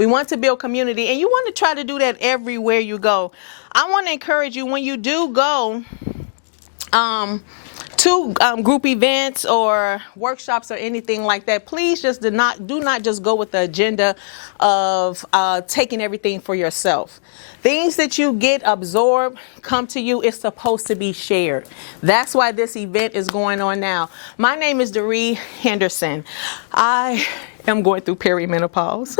We want to build community, and you want to try to do that everywhere you go. I want to encourage you, when you do go to group events or workshops or anything like that, please just do not just go with the agenda of taking everything for yourself. Things that you get absorbed come to you. It's supposed to be shared. That's why this event is going on now. My name is Deraee Henderson. I am going through perimenopause.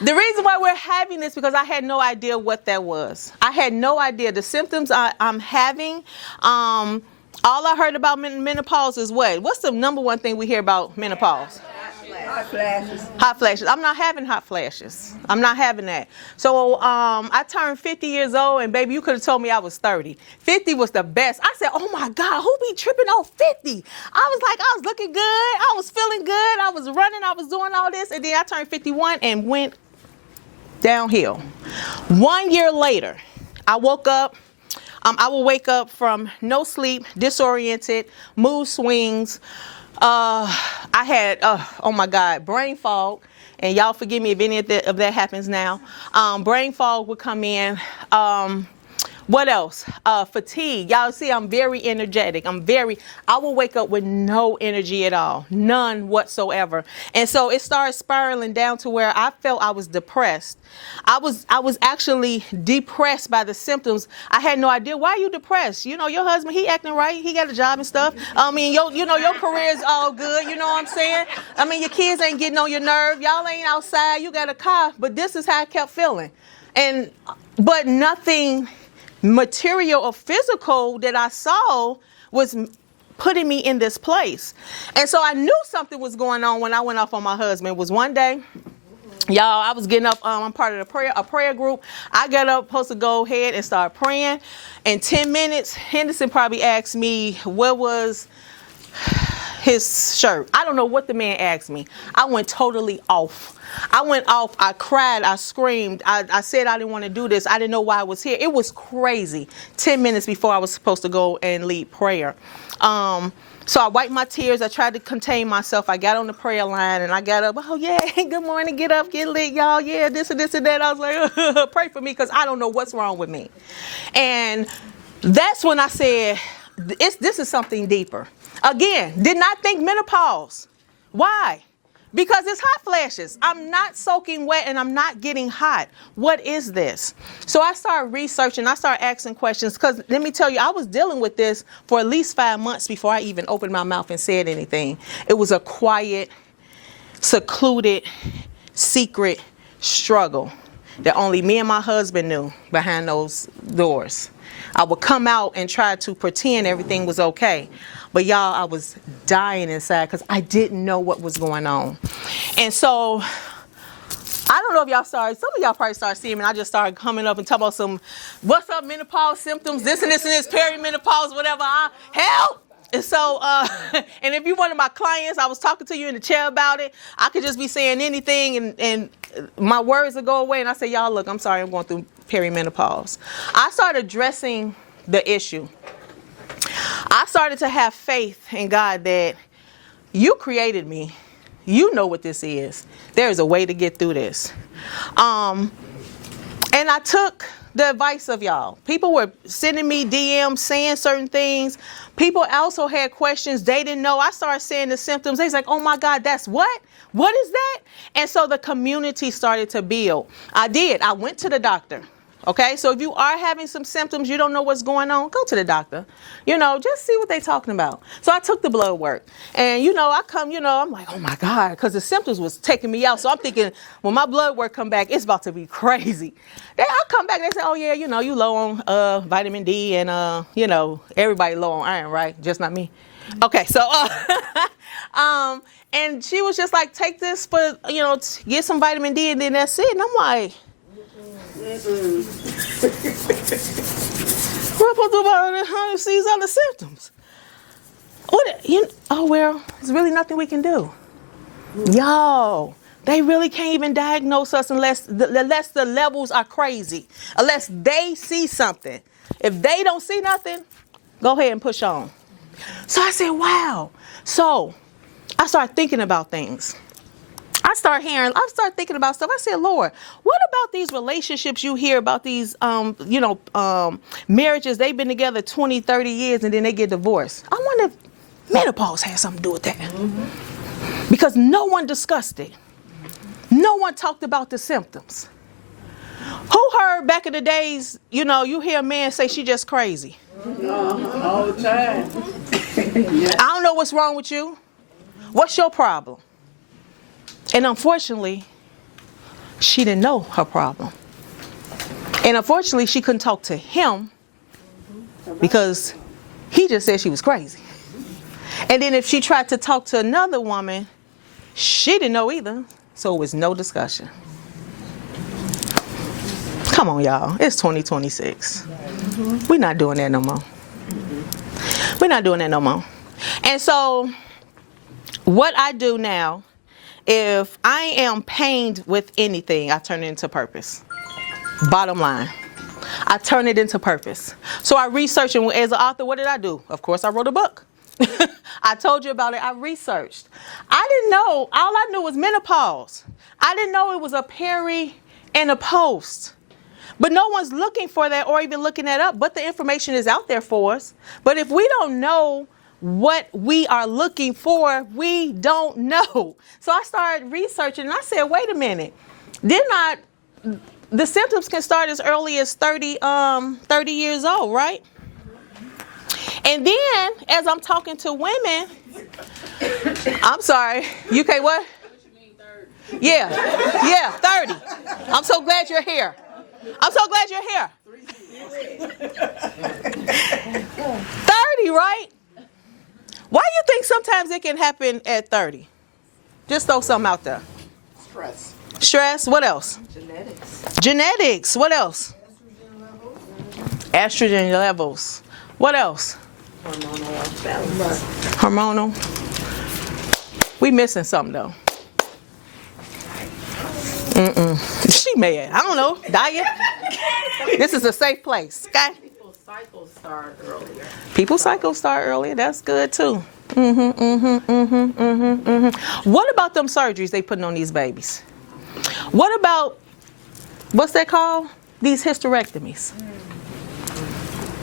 The reason why we're having this because I had no idea what that was. I had no idea the symptoms I'm having. All I heard about menopause is what? What's the number one thing we hear about menopause? Hot flashes. Hot flashes. I'm not having hot flashes. I'm not having that. So I turned 50 years old, and baby, you could have told me I was 30. 50 was the best. I said, oh my God, who be tripping off 50? I was looking good. I was feeling good. I was running. I was doing all this. And then I turned 51 and went downhill. 1 year later, I woke up. I will wake up from no sleep, disoriented, mood swings. I had, oh my God, brain fog. And y'all forgive me if any of that happens now. Brain fog would come in. What else? Fatigue. Y'all see, I'm very energetic. I will wake up with no energy at all. None whatsoever. And so it started spiraling down to where I felt I was depressed. I was actually depressed by the symptoms. I had no idea. Why are you depressed? You know, your husband, he acting right. He got a job and stuff. I mean, your career is all good. You know what I'm saying? I mean, your kids ain't getting on your nerve. Y'all ain't outside. You got a car. But this is how I kept feeling. But nothing material or physical that I saw was putting me in this place. And so I knew something was going on when I went off on my husband. It was one day, y'all, I was getting up, I'm part of a prayer group. I got up, supposed to go ahead and start praying. In 10 minutes, Henderson probably asked me, what was his shirt? I don't know what the man asked me. I went totally off. I cried, I screamed, I said I didn't want to do this. I didn't know why I was here. It was crazy. 10 minutes before I was supposed to go and lead prayer. So I wiped my tears. I tried to contain myself. I got on the prayer line and I got up. Oh yeah, good morning, get up, get lit, y'all. Yeah, this and this and that. I was like, pray for me because I don't know what's wrong with me. And that's when I said, this is something deeper. Again, did not think menopause. Why? Because it's hot flashes. I'm not soaking wet and I'm not getting hot. What is this? So I started researching. I started asking questions because let me tell you, I was dealing with this for at least 5 months before I even opened my mouth and said anything. It was a quiet, secluded, secret struggle that only me and my husband knew behind those doors. I would come out and try to pretend everything was okay. But y'all, I was dying inside because I didn't know what was going on. And so, I don't know if y'all started, some of y'all probably started seeing me, and I just started coming up and talking about some, what's up, menopause symptoms, this and this and this, perimenopause, whatever, help! And so, and if you're one of my clients, I was talking to you in the chair about it, I could just be saying anything and my words would go away, and I say, y'all, look, I'm sorry, I'm going through perimenopause. I started addressing the issue. I started to have faith in God that you created me. You know what this is. There is a way to get through this. And I took the advice of y'all. People were sending me DMs saying certain things. People also had questions they didn't know. I started saying the symptoms. They was like, oh my God, that's what? What is that? And so the community started to build. I went to the doctor. Okay, so if you are having some symptoms, you don't know what's going on, go to the doctor. Just see what they're talking about. So I took the blood work. And, I come, I'm like, oh, my God, because the symptoms was taking me out. So I'm thinking, when my blood work come back, it's about to be crazy. Then I come back, they say, oh, yeah, you low on vitamin D and, everybody low on iron, right? Just not me. Okay, so, and she was just like, take this for, get some vitamin D and then that's it. And I'm like, what am I supposed to do about these other symptoms? Well, there's really nothing we can do. Y'all, they really can't even diagnose us unless the levels are crazy, unless they see something. If they don't see nothing, go ahead and push on. So I said, wow. So I started thinking about things. I start thinking about stuff. I said, Lord, what about these relationships you hear about these, marriages, they've been together 20, 30 years and then they get divorced. I wonder if menopause has something to do with that. Mm-hmm. Because no one discussed it. No one talked about the symptoms. Who heard back in the days, you hear a man say she just crazy. All the time. I don't know what's wrong with you. What's your problem? And unfortunately, she didn't know her problem. And unfortunately, she couldn't talk to him because he just said she was crazy. And then if she tried to talk to another woman, she didn't know either. So it was no discussion. Come on, y'all. It's 2026. We're not doing that no more. We're not doing that no more. And so what I do now, if I am pained with anything, I turn it into purpose. Bottom line. I turn it into purpose. So I research, and as an author, what did I do? Of course, I wrote a book. I told you about it. I researched. I didn't know. All I knew was menopause. I didn't know it was a peri and a post. But no one's looking for that or even looking that up. But the information is out there for us. But if we don't know what we are looking for, we don't know. So I started researching and I said, wait a minute. The symptoms can start as early as 30 years old, right? And then as I'm talking to women, I'm sorry, UK what? Yeah, 30. I'm so glad you're here. I'm so glad you're here. 30, right? Why do you think sometimes it can happen at 30? Just throw something out there. Stress. What else? Genetics. What else? Estrogen levels. What else? Hormonal. We missing something though. She mad. I don't know. Diet. This is a safe place. Okay. People's cycles start earlier. People's cycles start earlier. That's good too. What about them surgeries they putting on these babies? What about, what's that called? These hysterectomies.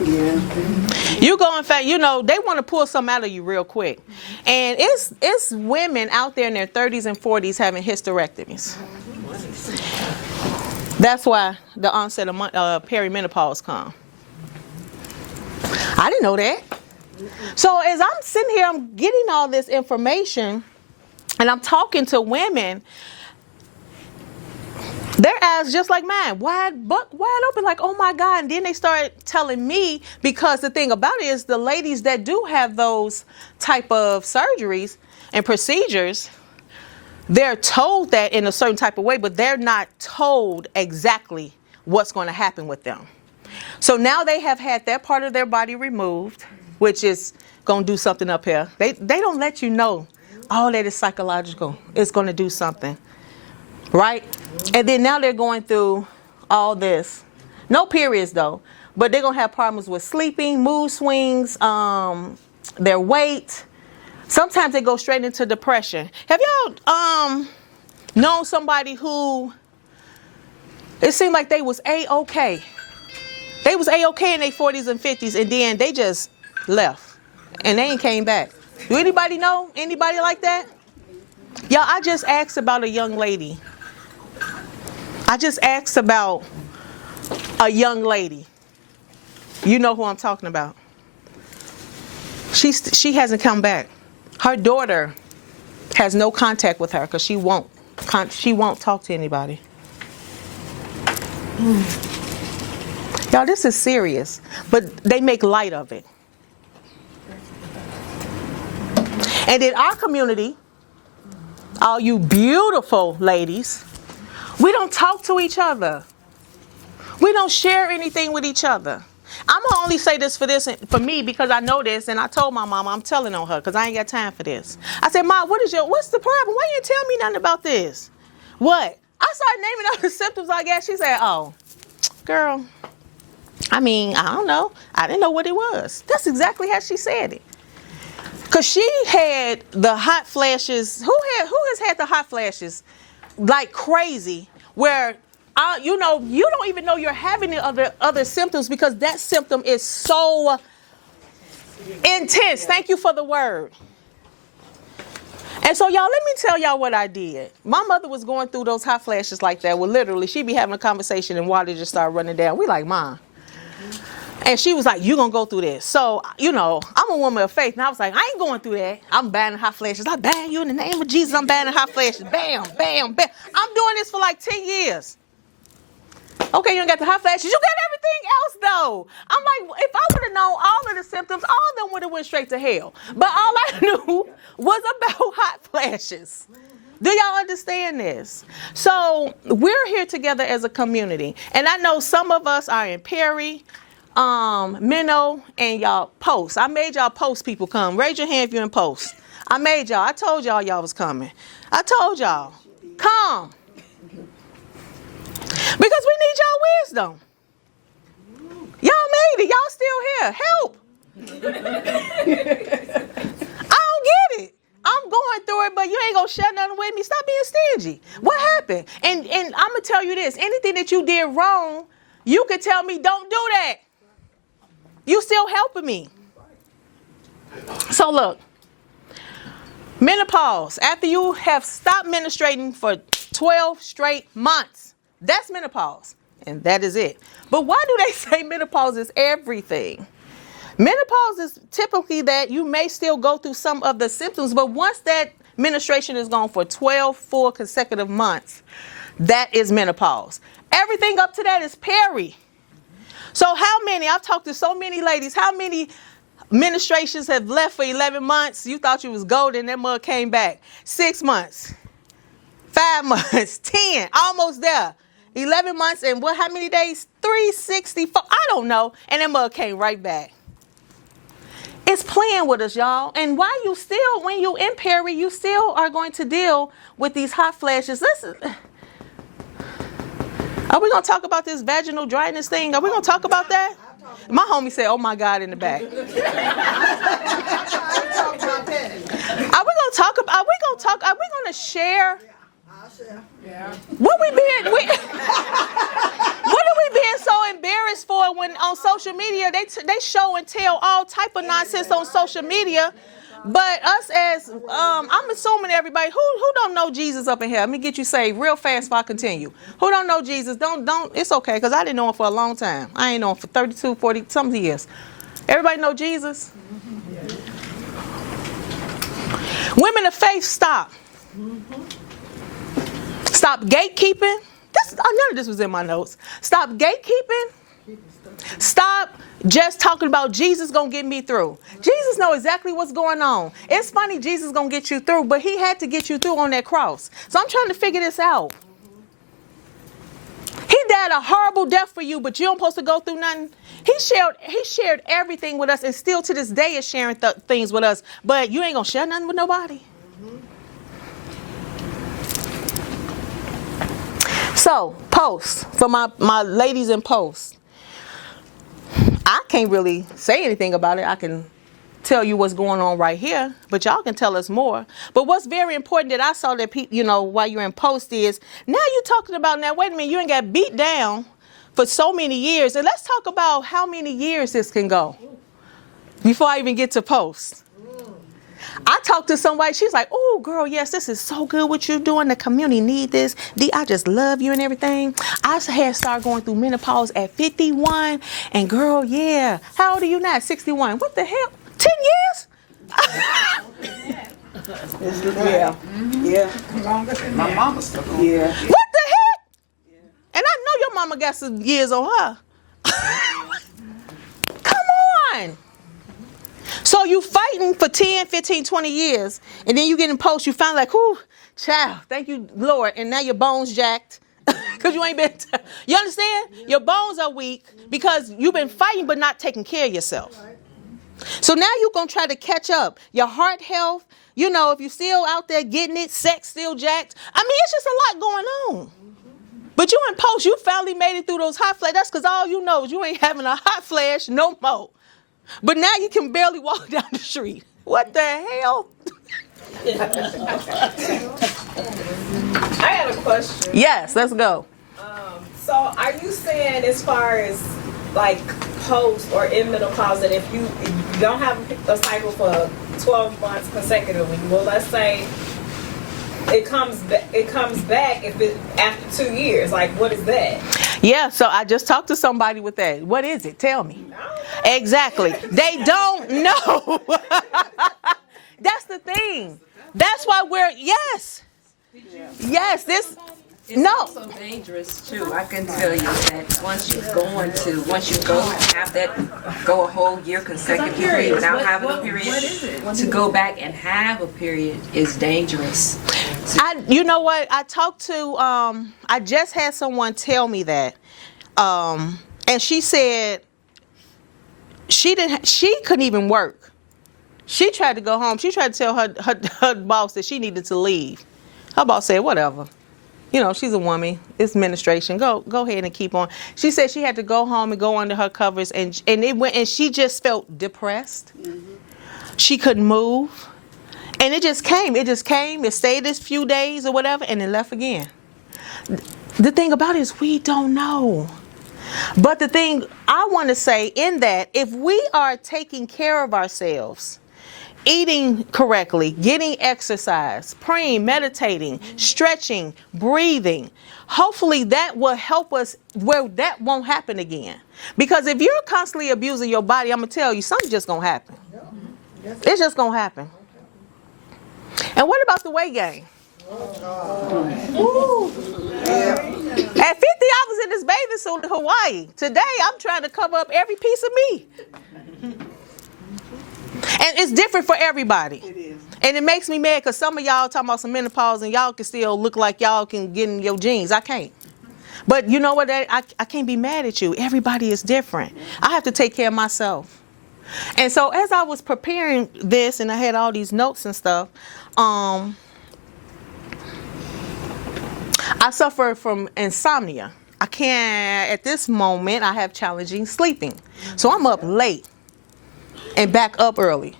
Yeah. You go, in fact, they want to pull something out of you real quick. And it's women out there in their 30s and 40s having hysterectomies. That's why the onset of perimenopause come. I didn't know that. So as I'm sitting here, I'm getting all this information, and I'm talking to women. Their eyes just like mine, wide open, like, oh my God. And then they start telling me, because the thing about it is the ladies that do have those type of surgeries and procedures, they're told that in a certain type of way, but they're not told exactly what's going to happen with them. So now they have had that part of their body removed, which is going to do something up here. They don't let you know all that is psychological. It's going to do something. Right? And then now they're going through all this. No periods though, but they're going to have problems with sleeping, mood swings, their weight. Sometimes they go straight into depression. Have y'all known somebody who it seemed like they was A-okay? They was A-okay in their 40s and 50s, and then they just left and they ain't came back. Do anybody know anybody like that? Y'all, I just asked about a young lady. You know who I'm talking about. She hasn't come back. Her daughter has no contact with her because she won't talk to anybody. Y'all, this is serious, but they make light of it. And in our community, all you beautiful ladies, we don't talk to each other. We don't share anything with each other. I'm going to only say this for me because I know this, and I told my mama I'm telling on her because I ain't got time for this. I said, Mom, what's the problem? Why you didn't tell me nothing about this? What? I started naming all the symptoms, I guess. She said, oh, girl, I don't know. I didn't know what it was. That's exactly how she said it. Cause she had the hot flashes. Who has had the hot flashes like crazy? Where you don't even know you're having the other symptoms because that symptom is so intense. Thank you for the word. And so, y'all, let me tell y'all what I did. My mother was going through those hot flashes like that. Well, literally, she'd be having a conversation and water just started running down. We like, Mom. And she was like, you're going to go through this. So, I'm a woman of faith. And I was like, I ain't going through that. I'm banning hot flashes. I ban you in the name of Jesus. I'm banning hot flashes. Bam, bam, bam. I'm doing this for like 10 years. Okay, you ain't got the hot flashes. You got everything else, though. I'm like, if I would have known all of the symptoms, all of them would have went straight to hell. But all I knew was about hot flashes. Do y'all understand this? So we're here together as a community. And I know some of us are in Perry, Minnow, and y'all Post. I made y'all Post people come. Raise your hand if you're in Post. I made y'all. I told y'all was coming. I told y'all. Come. Because we need y'all wisdom. Y'all made it. Y'all still here. Help. I don't get it. I'm going through it, but you ain't going to share nothing with me. Stop being stingy. What happened? And I'm going to tell you this. Anything that you did wrong, you could tell me, don't do that. You still helping me. So look. Menopause. After you have stopped menstruating for 12 straight months. That's menopause, and that is it. But why do they say menopause is everything? Menopause is typically that you may still go through some of the symptoms, but once that menstruation is gone for 12 full consecutive months, that is menopause. Everything up to that is peri. So how many, I've talked to so many ladies, how many menstruations have left for 11 months? You thought you was golden, that mug came back. 6 months, 5 months, 10, almost there. 11 months and how many days? 364. I don't know. And that mug came right back. It's playing with us, y'all. And why you still, when you in peri, you still are going to deal with these hot flashes. Listen. Are we going to talk about this vaginal dryness thing? Are we going to talk about that? My homie said, oh my God, in the back. Are we going to share? Yeah. What are we being so embarrassed for when on social media they show and tell all type of nonsense on social media, but us as I'm assuming everybody who don't know Jesus up in here. Let me get you saved real fast before I continue. Who don't know Jesus? Don't. It's okay because I didn't know him for a long time. I ain't know him for 32, 40 some years. Everybody know Jesus? Women of faith, stop. Stop gatekeeping. None of this was in my notes. Stop gatekeeping. Stop just talking about Jesus gonna get me through. Jesus know exactly what's going on. It's funny Jesus gonna get you through, but he had to get you through on that cross. So I'm trying to figure this out. He died a horrible death for you, but you don't supposed to go through nothing. He shared everything with us, and still to this day is sharing things with us. But you ain't gonna share nothing with nobody. So, Post, for my ladies in Post. I can't really say anything about it. I can tell you what's going on right here, but y'all can tell us more. But what's very important that I saw that people, while you're in Post is, now you're talking about, now wait a minute, you ain't got beat down for so many years. And let's talk about how many years this can go before I even get to Post. I talked to somebody, she's like, oh, girl, yes, this is so good what you're doing. The community need this. I just love you and everything. I had started going through menopause at 51. And girl, yeah. How old are you now? 61. What the hell? 10 years? Yeah. Yeah. My mama stuck on. Yeah. What the heck? And I know your mama got some years on her. Come on. So you fighting for 10, 15, 20 years, and then you get in Post, you find like, whoo, child, thank you, Lord, and now your bones jacked because you ain't been, you understand? Your bones are weak because you've been fighting but not taking care of yourself. So now you're going to try to catch up. Your heart health, if you're still out there getting it, sex still jacked. I mean, it's just a lot going on. But you in Post, you finally made it through those hot flashes. That's because all you know is you ain't having a hot flash no more. But now you can barely walk down the street. What the hell? I had a question. Yes, let's go. So are you saying as far as like post or in menopause that if you don't have a cycle for 12 months consecutively, well, let's say it comes back if it after 2 years, like what is that? Yeah, so I just talked to somebody with that. What is it? Tell me. Exactly. They don't know. That's the thing. That's why yes, this, It's also dangerous too. I can tell you that once you go and have that, go a whole year consecutively without having a period, to go back and have a period is dangerous. you know what? I talked to, I just had someone tell me that, and she said she couldn't even work. She tried to go home. She tried to tell her boss that she needed to leave. Her boss said, whatever. You know, she's a woman. It's administration. Go ahead and keep on. She said she had to go home and go under her covers, and she just felt depressed. Mm-hmm. She couldn't move. And it just came. It stayed this few days or whatever, and it left again. The thing about it is we don't know. But the thing I want to say in that, if we are taking care of ourselves, eating correctly, getting exercise, praying, meditating, stretching, breathing, hopefully that will help us where that won't happen again. Because if you're constantly abusing your body, I'm going to tell you, something's just going to happen. It's just going to happen. And what about the weight gain? At 50, I was in this bathing suit in Hawaii. Today, I'm trying to cover up every piece of me. And it's different for everybody. It is. And it makes me mad because some of y'all talking about some menopause and y'all can still look like y'all can get in your jeans. I can't. But you know what? I can't be mad at you. Everybody is different. I have to take care of myself. And so as I was preparing this and I had all these notes and stuff, I suffer from insomnia. I can't, at this moment, I have challenging sleeping. So I'm up late and back up early.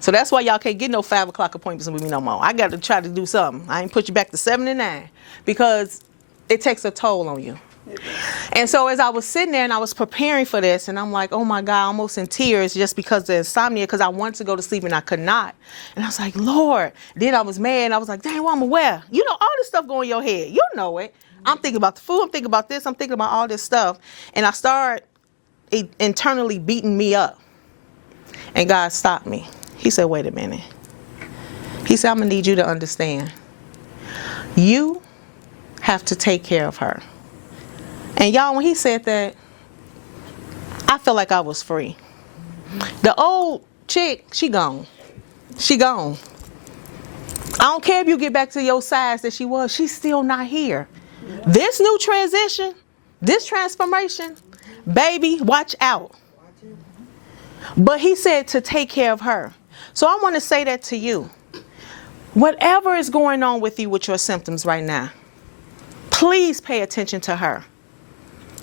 So that's why y'all can't get no 5 o'clock appointments with me no more. I got to try to do something. I ain't put you back to 7 and 9 because it takes a toll on you. And so as I was sitting there and I was preparing for this, and I'm like, oh my God, almost in tears just because of the insomnia, because I wanted to go to sleep and I could not. And I was like, Lord. Then I was mad. I was like, dang, what I'm aware. You know, all this stuff go in your head. You know it. I'm thinking about the food. I'm thinking about this. I'm thinking about all this stuff. And I start internally beating me up. And God stopped me. He said, wait a minute. He said, I'm going to need you to understand. You have to take care of her. And y'all, when he said that, I felt like I was free. The old chick, she gone. She gone. I don't care if you get back to your size that she was, she's still not here. This new transition, this transformation, baby, watch out. But he said to take care of her. So I want to say that to you. Whatever is going on with you with your symptoms right now, please pay attention to her.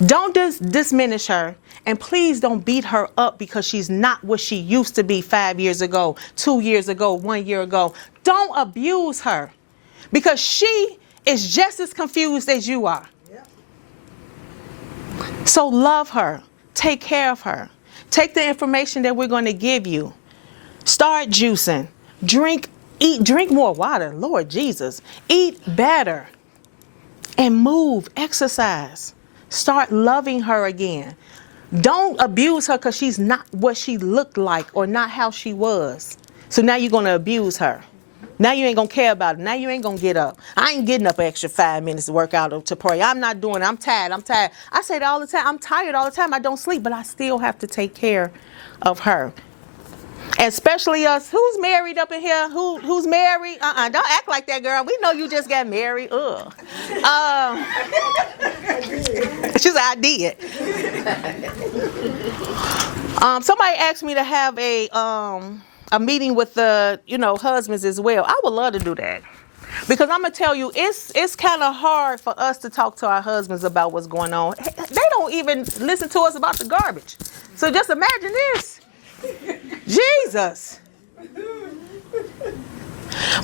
Don't diminish her, and please don't beat her up because she's not what she used to be 5 years ago, 2 years ago, 1 year ago. Don't abuse her because she is just as confused as you are. Yep. So love her. Take care of her. Take the information that we're going to give you. Start juicing. Drink more water. Lord Jesus. Eat better. And move. Exercise. Start loving her again. Don't abuse her because she's not what she looked like or not how she was. So now you're going to abuse her. Now you ain't going to care about it. Now you ain't going to get up. I ain't getting up an extra 5 minutes to work out or to pray. I'm not doing it. I'm tired. I say that all the time. I'm tired all the time. I don't sleep, but I still have to take care of her. Especially us. Who's married up in here? Who's married? Don't act like that, girl. We know you just got married. Ugh. She's like, I did. Somebody asked me to have a meeting with the husbands as well. I would love to do that. Because I'm going to tell you, it's kind of hard for us to talk to our husbands about what's going on. They don't even listen to us about the garbage. So just imagine this. Jesus.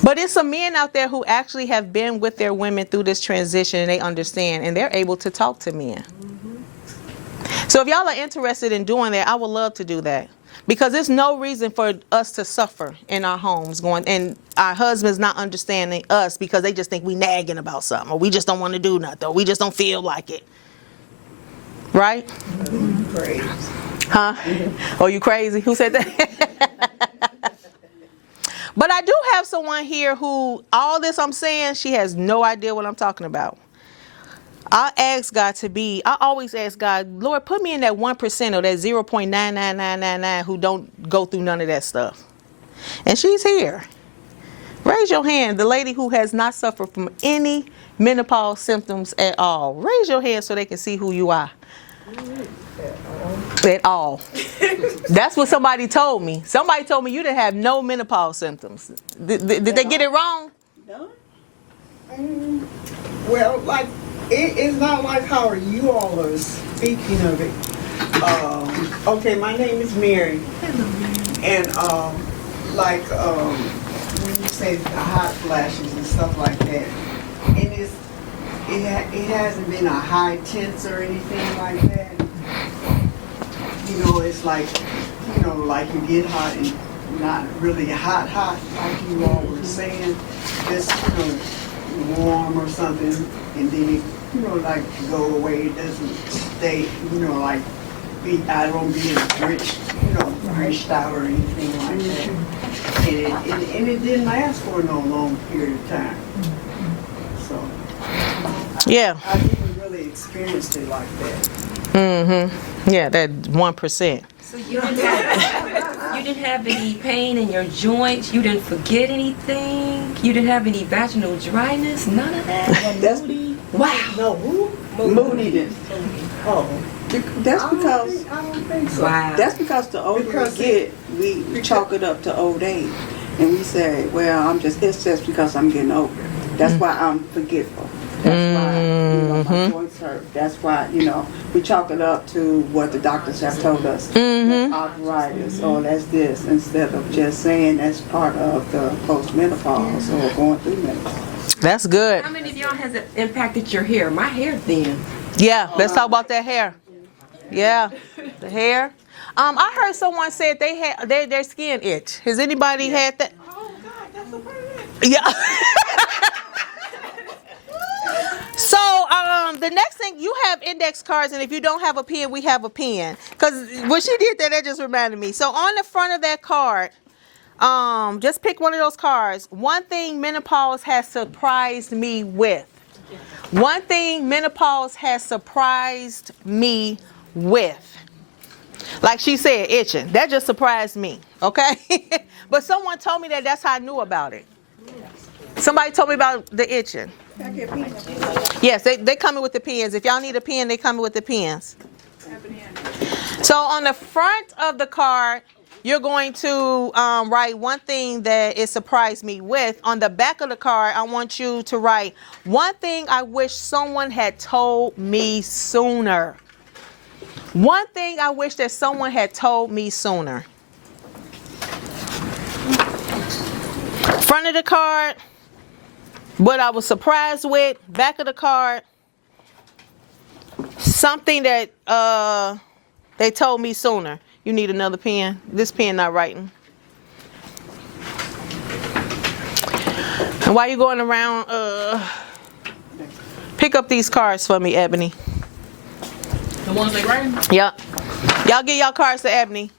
But it's some men out there who actually have been with their women through this transition and they understand and they're able to talk to men. So if y'all are interested in doing that, I would love to do that. Because there's no reason for us to suffer in our homes and our husbands not understanding us because they just think we nagging about something or we just don't want to do nothing or we just don't feel like it. Right? Crazy. Huh? Oh, you crazy? Who said that? But I do have someone here who, all this I'm saying, she has no idea what I'm talking about. I always ask God, Lord, put me in that 1% or that 0.99999 who don't go through none of that stuff. And she's here. Raise your hand, the lady who has not suffered from any menopause symptoms at all. Raise your hand so they can see who you are. At all. That's what somebody told me. Somebody told me you didn't have no menopause symptoms. Did they get it wrong? No. Well, like, it's not like how you all are speaking of it. Okay, my name is Mary. And, when you say the hot flashes and stuff like that, and it hasn't been a high tense or anything like that. You know, it's like, like you get hot and not really hot, like you all were saying, just, warm or something, and then it, like go away. It doesn't stay, like I don't be drenched out or anything like that. And it didn't last for no long period of time. So Yeah. I didn't really experience it like that. Mm-hmm. Yeah, that 1%. So you didn't have any pain in your joints? You didn't forget anything? You didn't have any vaginal dryness? None of that? That's Wow. No, who? moodiness. Oh, That's because I don't think so. Wow. that's because the older Because we get, we chalk it up to old age, and we say, "Well, it's just because I'm getting older. That's why I'm forgetful. That's why my joints hurt. That's why we chalk it up to what the doctors have told us. That's arthritis or that's this, instead of just saying that's part of the postmenopause or going through menopause. That's good. How many of y'all has it impacted your hair? My hair thin. Yeah, let's talk about that hair. Yeah, the hair. I heard someone said they had their skin itch. Has anybody had that? Oh God, that's a permit. Yeah. So the next thing, you have index cards, and if you don't have a pen, we have a pen. Because when she did that, that just reminded me. So on the front of that card, just pick one of those cards. One thing menopause has surprised me with. One thing menopause has surprised me with. Like she said, itching. That just surprised me, okay? But someone told me that's how I knew about it. Somebody told me about the itching. Yes, they come in with the pens. If y'all need a pen, they come in with the pens. So on the front of the card, you're going to write one thing that it surprised me with. On the back of the card, I want you to write one thing I wish someone had told me sooner. One thing I wish that someone had told me sooner. Front of the card, what I was surprised with. Back of the card, something that they told me sooner. You need another pen. This pen not writing. And while you're going around, pick up these cards for me, Ebony. The ones they writing? Yep. Y'all get y'all cards to Ebony.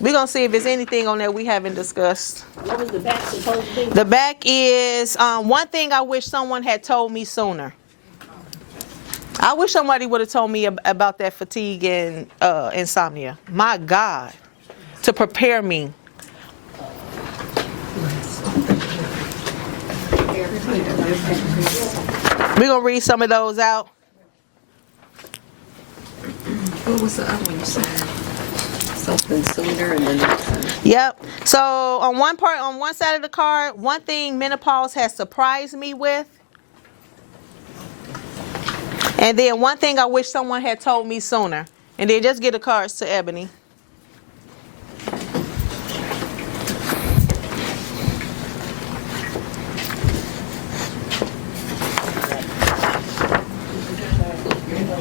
We're going to see if there's anything on there we haven't discussed. What was the back supposed to be? The back is one thing I wish someone had told me sooner. I wish somebody would have told me about that fatigue and insomnia. My God, to prepare me. We're going to read some of those out. What was the other one you said? Something sooner and then Yep. So on one side of the card, one thing menopause has surprised me with. And then one thing I wish someone had told me sooner. And then just get the cards to Ebony.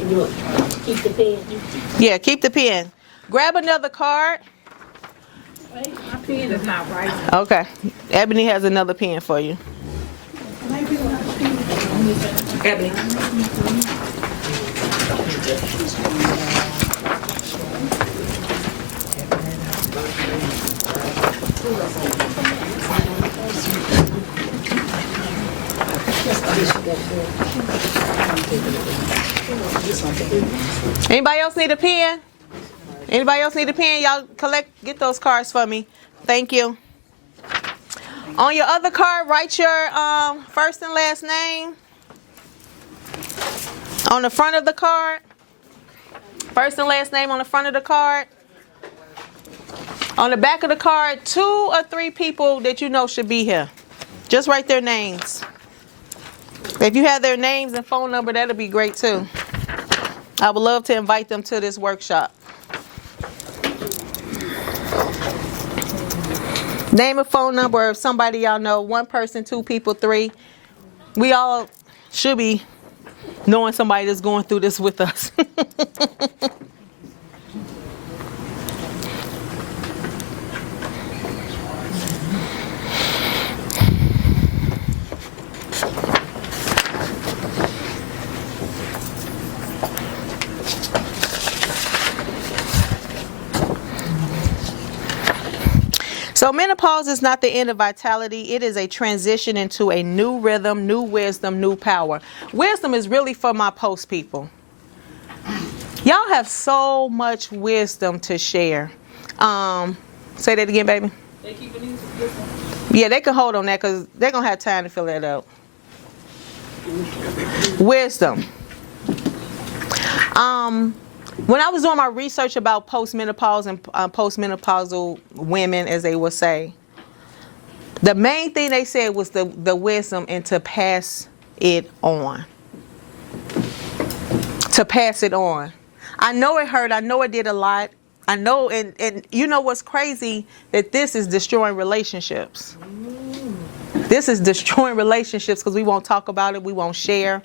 Look, keep the pen. Yeah, keep the pen. Grab another card. Wait, my pen is not right. Okay. Ebony has another pen for you. Ebony. Anybody else need a pen? Anybody else need a pen? Y'all get those cards for me. Thank you. On your other card, write your first and last name. On the front of the card. First and last name on the front of the card. On the back of the card, 2 or 3 people that you know should be here. Just write their names. If you have their names and phone number, that'll be great too. I would love to invite them to this workshop. Name a phone number of somebody y'all know. 1 person, 2 people, 3. We all should be knowing somebody that's going through this with us. So menopause is not the end of vitality. It is a transition into a new rhythm, new wisdom, new power. Wisdom is really for my post people. Y'all have so much wisdom to share. Say that again, baby. They keeping these this one? Yeah, they can hold on that because they're going to have time to fill that out. Wisdom. When I was doing my research about postmenopause and postmenopausal women, as they would say, the main thing they said was the wisdom and to pass it on. To pass it on. I know it hurt. I know it did a lot. I know, and you know what's crazy? That this is destroying relationships. This is destroying relationships because we won't talk about it. We won't share.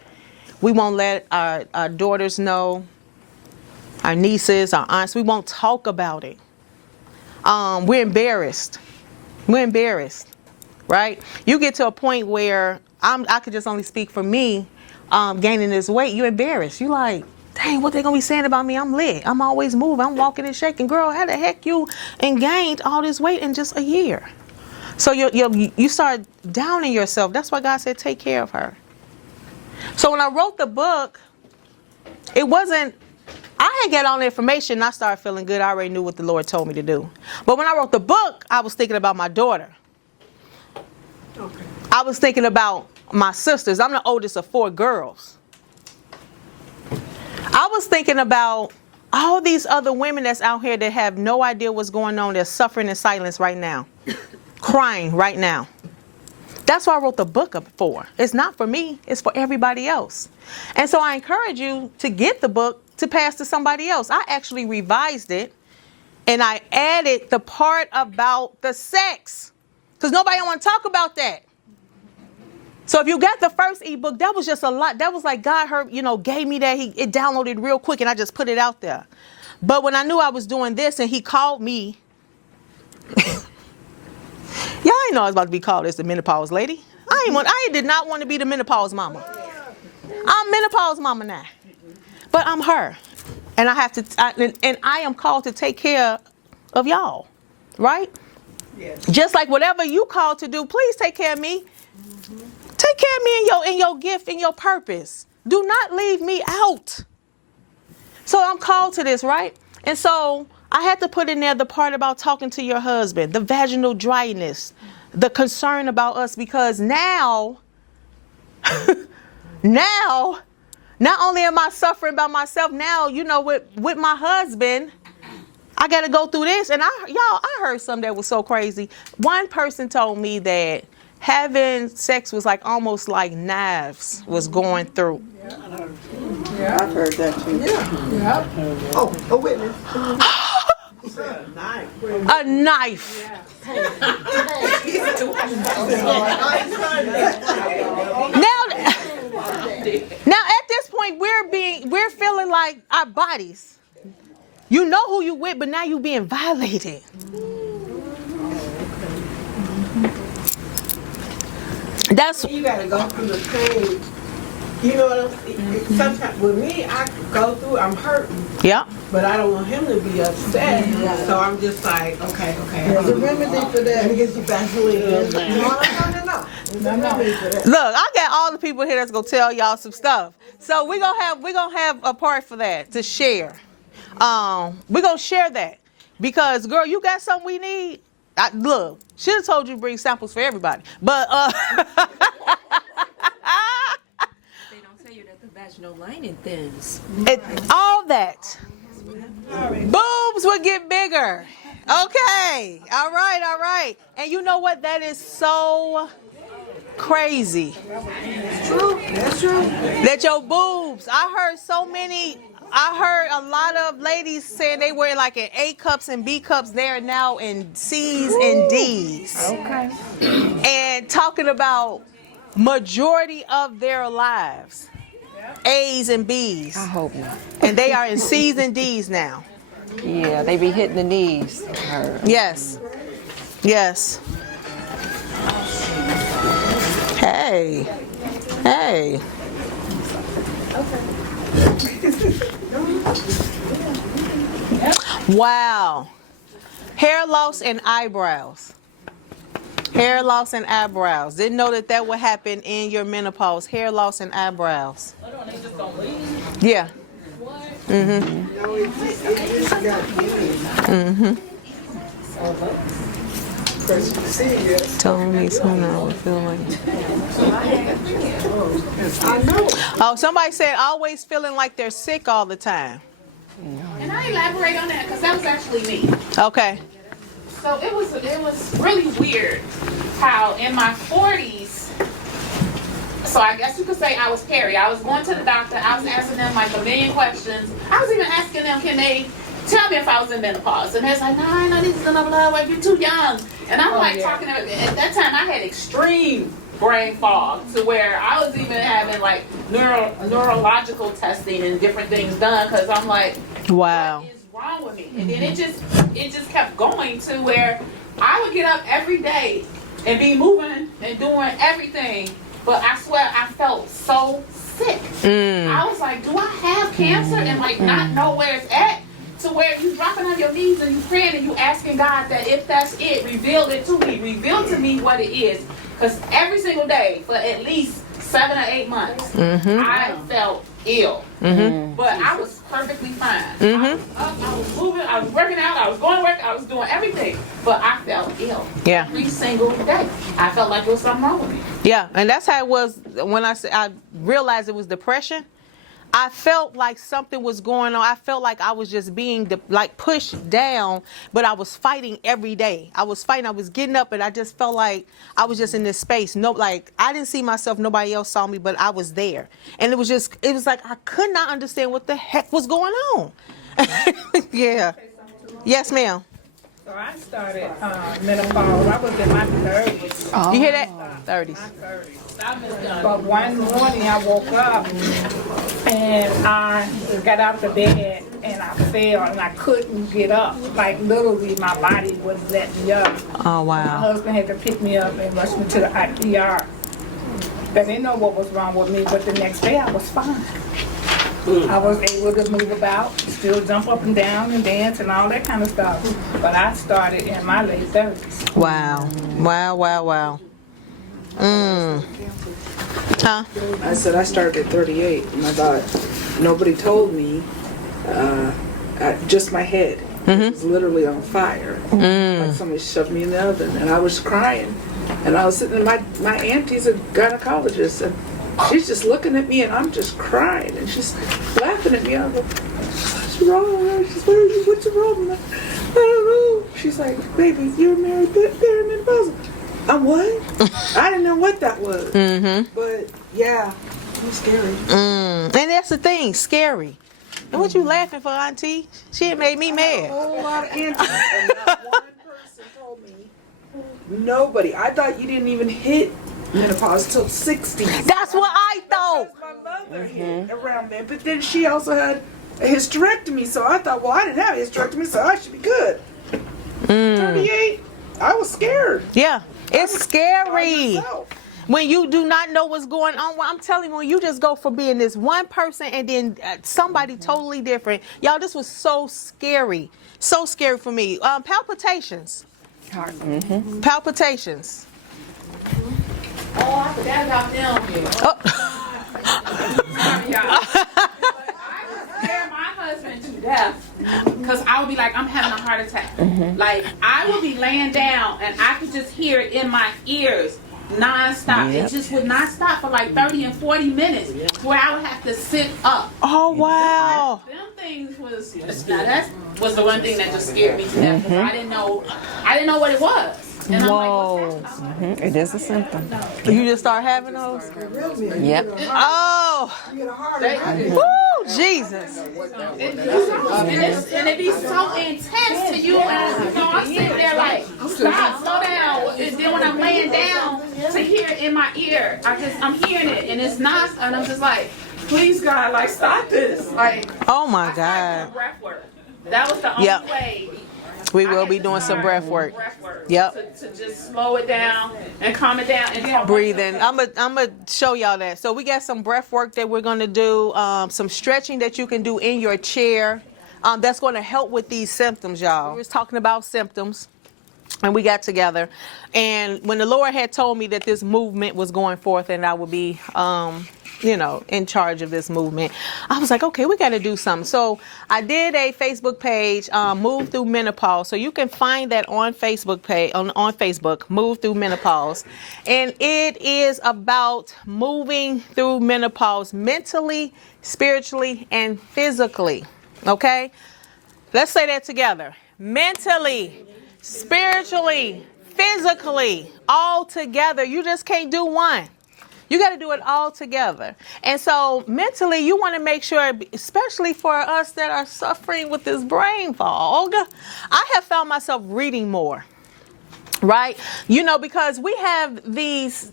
We won't let our daughters know. Our nieces, our aunts, we won't talk about it. We're embarrassed. We're embarrassed, right? You get to a point where I could just only speak for me, gaining this weight. You're embarrassed. You like, dang, what they gonna be saying about me? I'm lit. I'm always moving. I'm walking and shaking. Girl, how the heck you gained all this weight in just a year? So you start downing yourself. That's why God said, take care of her. So when I wrote the book, it wasn't. I had got all the information and I started feeling good. I already knew what the Lord told me to do. But when I wrote the book, I was thinking about my daughter. Okay. I was thinking about my sisters. I'm the oldest of 4 girls. I was thinking about all these other women that's out here that have no idea what's going on. They're suffering in silence right now. Crying right now. That's what I wrote the book up for. It's not for me. It's for everybody else. And so I encourage you to get the book to pass to somebody else. I actually revised it and I added the part about the sex because nobody want to talk about that. So if you got the first ebook, that was just a lot. That was like God gave me that. It downloaded real quick and I just put it out there. But when I knew I was doing this and he called me, y'all ain't know I was about to be called as the menopause lady. I did not want to be the menopause mama. I'm menopause mama now. But I'm her. And I have to, and I am called to take care of y'all. Right? Yes. Just like whatever you called to do, please take care of me. Mm-hmm. Take care of me in your gift, in your purpose. Do not leave me out. So I'm called to this, right? And so I had to put in there the part about talking to your husband, the vaginal dryness, the concern about us, because now, not only am I suffering by myself, now, with my husband, I got to go through this. And I heard something that was so crazy. One person told me that having sex was like almost like knives was going through. Yeah, I've heard that too. Yeah. Oh, a witness. A knife. Now at this point we're feeling like our bodies. You know who you with, but now you being violated. That's You gotta go through the pain. You know what I'm saying? Sometimes with me, I go through, I'm hurting, yeah. but I don't want him to be upset. So I'm just like, okay. There's a remedy for Let me that. get you back to it. No. There's a remedy for that. Look, I got all the people here that's gonna tell y'all some stuff. So we're gonna have a part for that to share. We're gonna share that because girl, you got something we need. Look, should have told you to bring samples for everybody, but They don't tell you that the vaginal lining thins. all that. Boobs would get bigger. Okay. All right. And you know what? That is so crazy. That's true. That your boobs. I heard a lot of ladies saying they were like in A cups and B cups. They're now in C's and D's. Okay. And talking about majority of their lives. A's and B's. I hope not. And they are in C's and D's now. Yeah, they be hitting the knees. of her. Yes. Hey. Wow. Hair loss and eyebrows. Didn't know that would happen in your menopause. Hair loss and eyebrows. Yeah. No, it just got me. Told me something I would feel like. I know. Oh, somebody said always feeling like they're sick all the time. And I elaborate on that because that was actually me. Okay. So it was really weird how in my 40s, so I guess you could say I was peri. I was going to the doctor. I was asking them like a million questions. I was even asking them, can they tell me if I was in menopause? And they're like, no, I know this is blah, blah, blah, you're too young. And I'm talking to them. At that time, I had extreme brain fog to where I was even having like neurological testing and different things done because I'm like, Wow. what is wrong with me? And then it just kept going to where I would get up every day and be moving and doing everything, but I swear I felt so sick. I was like, do I have cancer? And like not know where it's at, to where you dropping on your knees and you praying and you asking God that if that's it, reveal it to me, reveal to me what it is. Because every single day for at least 7 or 8 months, I felt ill. But I was perfectly fine. I was up, I was moving, I was working out, I was going to work, I was doing everything. But I felt ill. Yeah. Every single day. I felt like there was something wrong with me. Yeah, and that's how it was when I realized it was depression. I felt like something was going on. I felt like I was just being pushed down, but I was fighting every day. I was getting up, and I just felt like I was just in this space. I didn't see myself. Nobody else saw me, but I was there. And it was like I could not understand what the heck was going on. Yeah. Yes, ma'am. So I started menopause. I was in my 30s. You hear that? 30s. But one morning I woke up and I got out of bed and I fell and I couldn't get up. Like literally my body wouldn't let me up. Oh, My wow. husband had to pick me up and rush me to the ER. They didn't know what was wrong with me, but the next day I was fine. I was able to move about, still jump up and down and dance and all that kind of stuff. But I started in my late 30s. Wow. Wow. Huh? I said I started at 38, and I thought nobody told me. Just my head it was literally on fire. Like somebody shoved me in the oven, and I was crying. And I was sitting in my auntie's a gynecologist, and she's just looking at me, and I'm just crying, and she's laughing at me. I'm like, what's wrong? She's like, what's wrong? I don't know. She's like, baby, you're married perimenopausal. I'm what? I didn't know what that was. But yeah, it was scary. And that's the thing, scary. And what you laughing for, Auntie? She had made me A mad. whole lot of aunties, and not one person told me. Nobody. I thought you didn't even hit menopause till 60. That's what I thought. Because my mother hit around then, but then she also had a hysterectomy, so I thought, well, I didn't have a hysterectomy, so I should be good. 38, I was scared. Yeah, it's By scary. myself. When you do not know what's going on. Well, I'm telling you, when you just go from being this one person and then somebody totally different. Y'all, this was so scary. So scary for me. Palpitations. Palpitations. Oh, I forgot about them. Oh. Sorry, y'all. I would scare my husband to death because I would be like, I'm having a heart attack. Like, I would be laying down and I could just hear it in my ears non-stop. It just would not stop for like 30 and 40 minutes where I would have to sit up. Oh, wow. Them things was, now that was the one thing that just scared me to death because I didn't know what it was. And I'm like, what's that? It is a symptom. You just start having those? Yep. Oh. Woo, Jesus. And it be so intense to you, and you know, I'm sitting there like, stop, slow down. And then when I'm laying down, to hear it in my ear, I'm hearing it, and it's not, and I'm just like, please God, like, stop this. Like, Oh, my I started doing God. breath work. That was the only Yep. way. We I will had be to doing some start breath work. Yep. To just slow it down and calm it down and talk Breathing. I'm gonna show y'all that. So we got some breath work that we're gonna do, some stretching that you can do in your chair. That's gonna help with these symptoms, y'all. We was talking about symptoms, and we got together. And when the Lord had told me that this movement was going forth and I would be, in charge of this movement, I was like, okay, we got to do something. So I did a Facebook page, Move Through Menopause. So you can find that on Facebook page, on Facebook, Move Through Menopause. And it is about moving through menopause mentally, spiritually, and physically. Okay? Let's say that together. Mentally, spiritually, physically, all together. You just can't do one. You got to do it all together. And so mentally, you want to make sure, especially for us that are suffering with this brain fog, I have found myself reading more. Right? Because we have this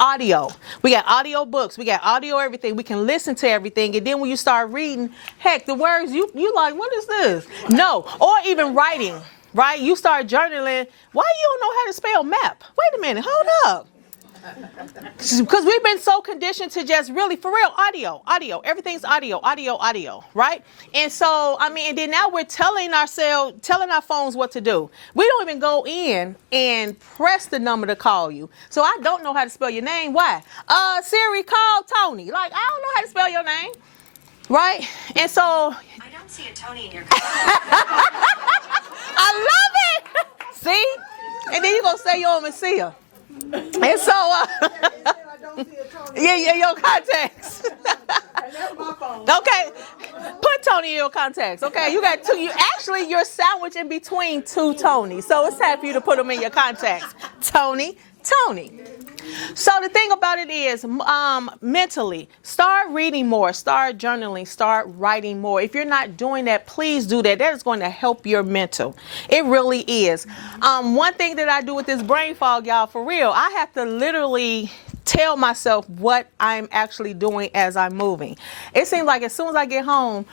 audio. We got audio books. We got audio everything. We can listen to everything. And then when you start reading, heck, the words, you like, what is this? No. Or even writing, right? You start journaling. Why you don't know how to spell map? Wait a minute. Hold up. Because we've been so conditioned to just really, for real, audio. Everything's audio, right? And so, and then now we're telling our phones what to do. We don't even go in and press the number to call you. So I don't know how to spell your name. Why? Siri, call Tony. Like, I don't know how to spell your name. Right? And so. I don't see a Tony in your car. I love it. See? And then you're going to say you don't even see her. And so, your contacts. Okay, put Tony in your contacts. Okay, you got two. You're sandwiched in between two Tonys, so it's time for you to put them in your contacts. Tony. So the thing about it is, mentally, start reading more, start journaling, start writing more. If you're not doing that, please do that. That is going to help your mental. It really is. One thing that I do with this brain fog, y'all, for real, I have to literally tell myself what I'm actually doing as I'm moving. It seems like as soon as I get home,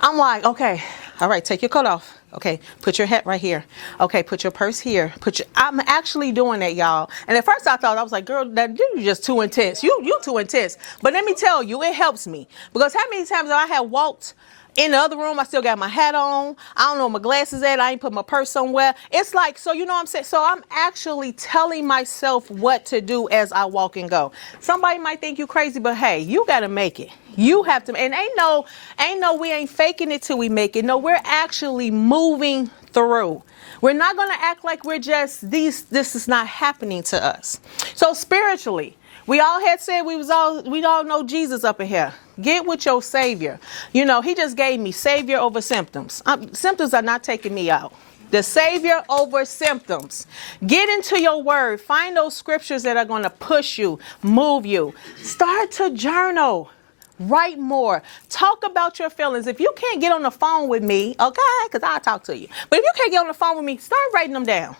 I'm like, okay, all right, take your coat off. Okay, put your hat right here. Okay, put your purse here. I'm actually doing that, y'all. And at first I thought, I was like, girl, you're just too intense. You too intense. But let me tell you, it helps me. Because how many times I have walked in the other room, I still got my hat on. I don't know where my glasses at. I ain't put my purse somewhere. It's like, so you know what I'm saying? So I'm actually telling myself what to do as I walk and go. Somebody might think you crazy, but hey, you got to make it. You have to, and ain't no, we ain't faking it till we make it. No, we're actually moving through. We're not going to act like we're just this is not happening to us. So spiritually, we all had said we all know Jesus up in here. Get with your Savior. He just gave me Savior over symptoms. Symptoms are not taking me out. The Savior over symptoms. Get into your word. Find those scriptures that are going to push you, move you. Start to journal. Write more. Talk about your feelings. If you can't get on the phone with me, okay, because I'll talk to you. But if you can't get on the phone with me, start writing them down.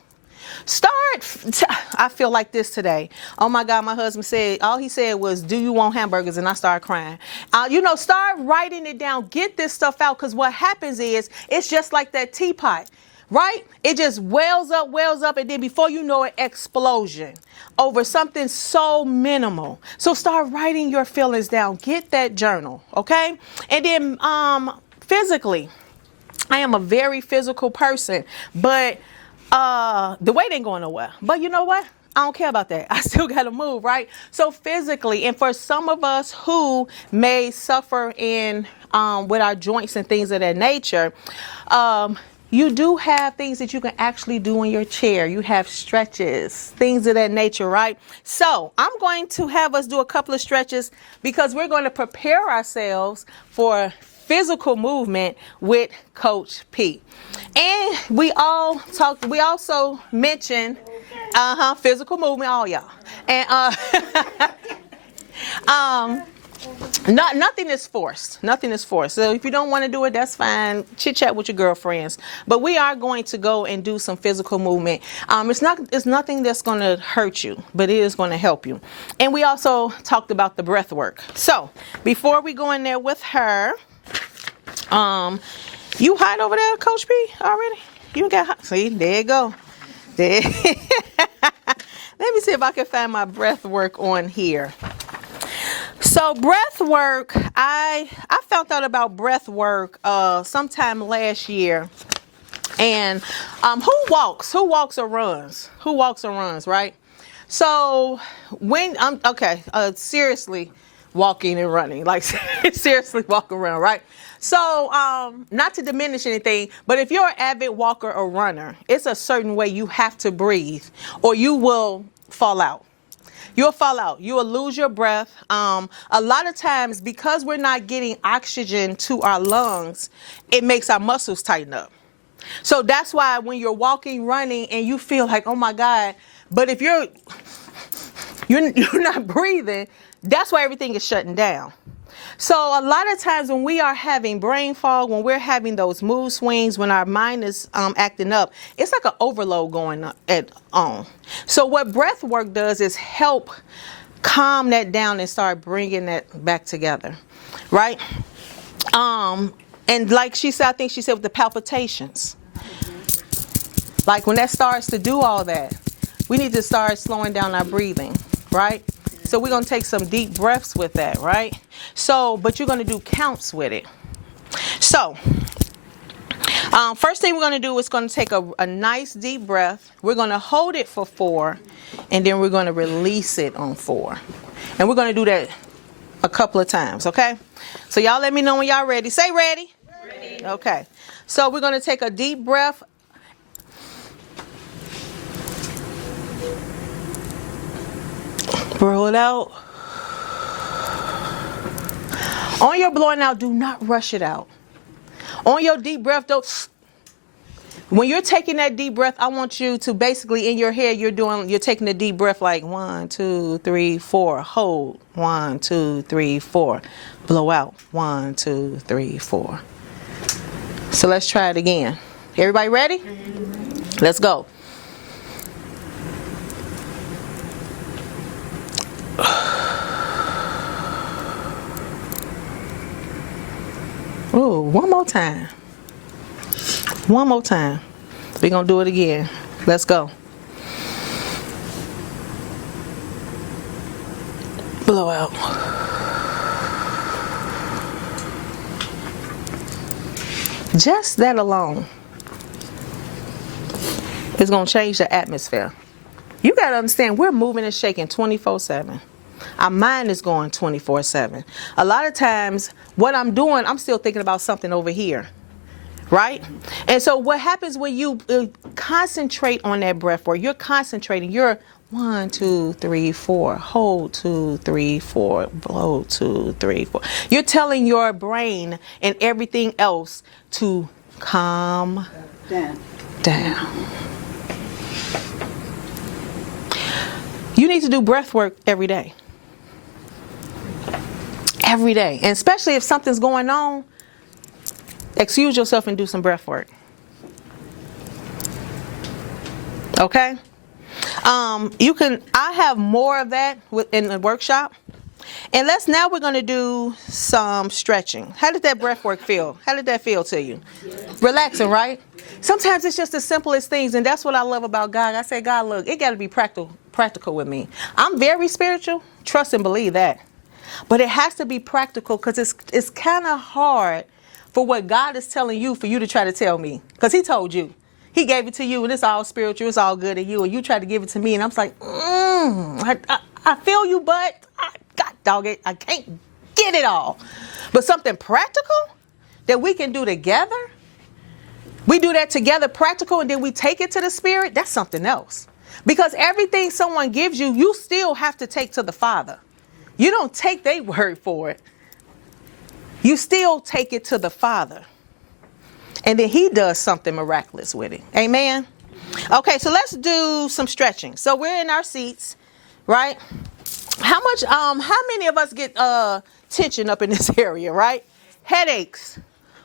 I feel like this today. Oh my God, my husband said, all he said was, do you want hamburgers? And I started crying. Start writing it down. Get this stuff out, because what happens is, it's just like that teapot. Right? It just wells up, and then before you know it, explosion over something so minimal. So start writing your feelings down. Get that journal, okay? And then physically, I am a very physical person, but the weight ain't going nowhere. But you know what? I don't care about that. I still got to move, right? So physically, and for some of us who may suffer in with our joints and things of that nature, you do have things that you can actually do in your chair. You have stretches, things of that nature, right? So I'm going to have us do a couple of stretches, because we're going to prepare ourselves for physical movement with Coach P. And we also mentioned physical movement, all y'all. And nothing is forced. Nothing is forced. So if you don't want to do it, that's fine. Chit chat with your girlfriends. But we are going to go and do some physical movement. It's nothing that's going to hurt you, but it is going to help you. And we also talked about the breath work. So before we go in there with her, you hot over there, Coach P, already? You got hot. See, there you go. There. Let me see if I can find my breath work on here. So breath work, I found out about breath work sometime last year. And who walks or runs? Who walks or runs, right? So when seriously walking and running, like seriously walk around, right? So not to diminish anything, but if you're an avid walker or runner, it's a certain way you have to breathe, or you will fall out. You'll fall out. You will lose your breath. A lot of times, because we're not getting oxygen to our lungs, it makes our muscles tighten up. So that's why when you're walking, running, and you feel like, oh my God, but if you're not breathing, that's why everything is shutting down. So a lot of times when we are having brain fog, when we're having those mood swings, when our mind is acting up, it's like an overload going on. So what breath work does is help calm that down and start bringing that back together, right? And like she said, I think she said with the palpitations, like when that starts to do all that, we need to start slowing down our breathing, right? So we're going to take some deep breaths with that, right? So, but you're going to do counts with it. So, first thing we're going to do is going to take a nice deep breath. We're going to hold it for 4, and then we're going to release it on 4. And we're going to do that a couple of times, okay? So y'all let me know when y'all ready. Say ready. Ready. Okay. So we're going to take a deep breath. Blow it out. On your blowing out, do not rush it out. On your deep breath, though, when you're taking that deep breath, I want you to basically in your head, you're taking the deep breath like 1, 2, 3, 4. Hold. 1, 2, 3, 4. Blow out. 1, 2, 3, 4. So let's try it again. Everybody ready? Let's go. Ooh, one more time. One more time. We're going to do it again. Let's go. Blow out. Just that alone is going to change the atmosphere. You got to understand, we're moving and shaking 24/7. Our mind is going 24/7. A lot of times, what I'm doing, I'm still thinking about something over here, right? And so what happens when you concentrate on that breath work, you're concentrating, you're 1, 2, 3, 4, hold 2, 3, 4, blow 2, 3, 4. You're telling your brain and everything else to calm down. You need to do breath work every day. Every day. And especially if something's going on, excuse yourself and do some breath work. Okay? I have more of that in the workshop. And we're going to do some stretching. How did that breath work feel? How did that feel to you? Relaxing, right? Sometimes it's just the simplest things, and that's what I love about God. I say, God, look, it got to be practical with me. I'm very spiritual. Trust and believe that. But it has to be practical because it's kind of hard for what God is telling you for you to try to tell me. Because he told you. He gave it to you, and it's all spiritual. It's all good in you, and you try to give it to me, and I'm just like, I feel you, but God dog it, I can't get it all. But something practical that we can do together, we do that together, practical, and then we take it to the Spirit, that's something else. Because everything someone gives you, you still have to take to the Father. You don't take their word for it. You still take it to the Father. And then he does something miraculous with it. Amen? Okay, so let's do some stretching. So we're in our seats, right? How many of us get tension up in this area, right? Headaches.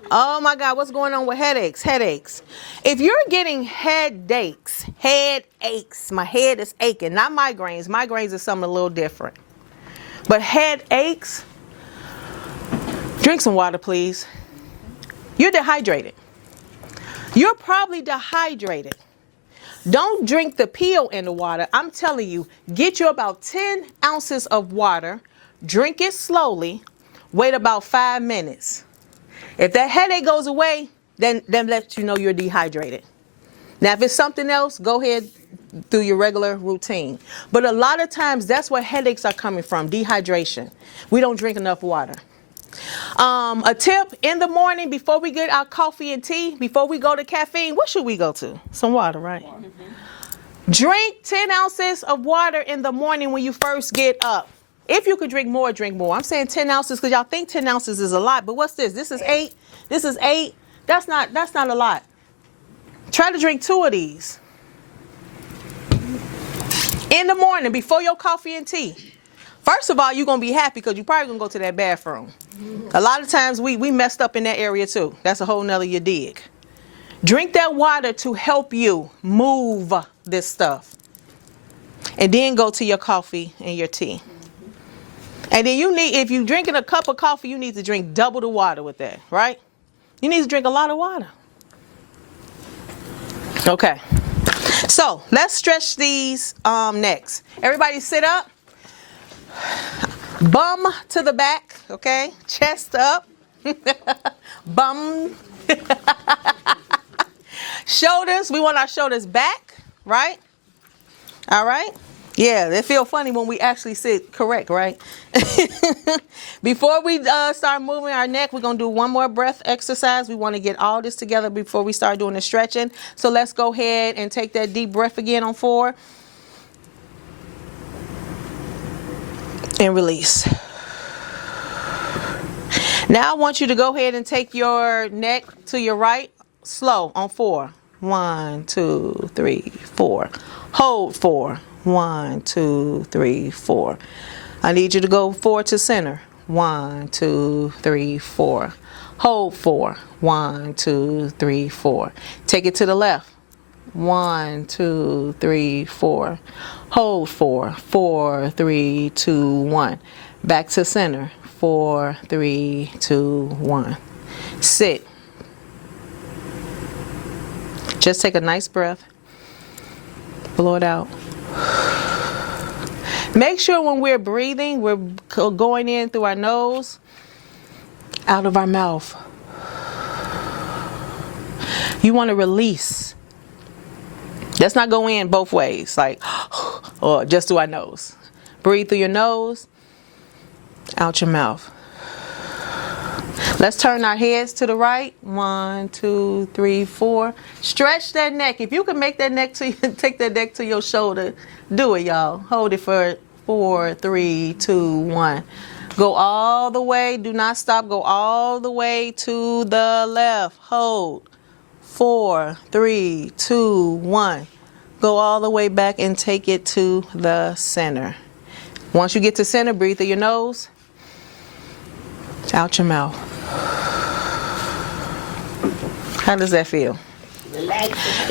Oh my God, what's going on with headaches? Headaches. If you're getting headaches, my head is aching, not migraines. Migraines is something a little different. But headaches, drink some water, please. You're dehydrated. You're probably dehydrated. Don't drink the pill in the water. I'm telling you, get you about 10 ounces of water, drink it slowly, wait about 5 minutes. If that headache goes away, then let you know you're dehydrated. Now, if it's something else, go ahead through your regular routine. But a lot of times, that's where headaches are coming from, dehydration. We don't drink enough water. A tip, in the morning, before we get our coffee and tea, before we go to caffeine, what should we go to? Some water, right? Mm-hmm. Drink 10 ounces of water in the morning when you first get up. If you could drink more, drink more. I'm saying 10 ounces because y'all think 10 ounces is a lot, but what's this? This is 8. This is 8. That's not a lot. Try to drink 2 of these in the morning before your coffee and tea. First of all, you're going to be happy because you're probably going to go to that bathroom. A lot of times we messed up in that area too. That's a whole nother you dig. Drink that water to help you move this stuff. And then go to your coffee and your tea. And then if you're drinking a cup of coffee, you need to drink double the water with that, right? You need to drink a lot of water. Okay. So let's stretch these necks. Everybody sit up. Bum to the back, okay? Chest up. Bum. Shoulders, we want our shoulders back, right? All right? Yeah, they feel funny when we actually sit correct, right? Before we start moving our neck, we're going to do one more breath exercise. We want to get all this together before we start doing the stretching. So let's go ahead and take that deep breath again on 4. And release. Now I want you to go ahead and take your neck to your right, slow, on 4. 1, 2, 3, 4. Hold 4. 1, 2, 3, 4. I need you to go 4 to center. 1, 2, 3, 4. Hold 4. 1, 2, 3, 4. Take it to the left. 1, 2, 3, 4. Hold 4. 4, 3, 2, 1. Back to center. 4, 3, 2, 1. Sit. Just take a nice breath. Blow it out. Make sure when we're breathing, we're going in through our nose, out of our mouth. You want to release. Let's not go in both ways, like, or just through our nose. Breathe through your nose, out your mouth. Let's turn our heads to the right. 1, 2, 3, 4. Stretch that neck. If you can make that neck take that neck to your shoulder, do it, y'all. Hold it for 4, 3, 2, 1. Go all the way. Do not stop. Go all the way to the left. Hold. 4, 3, 2, 1. Go all the way back and take it to the center. Once you get to center, breathe through your nose, out your mouth. How does that feel?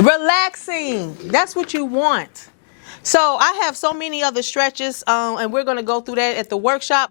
Relaxing. That's what you want. So I have so many other stretches, and we're going to go through that at the workshop.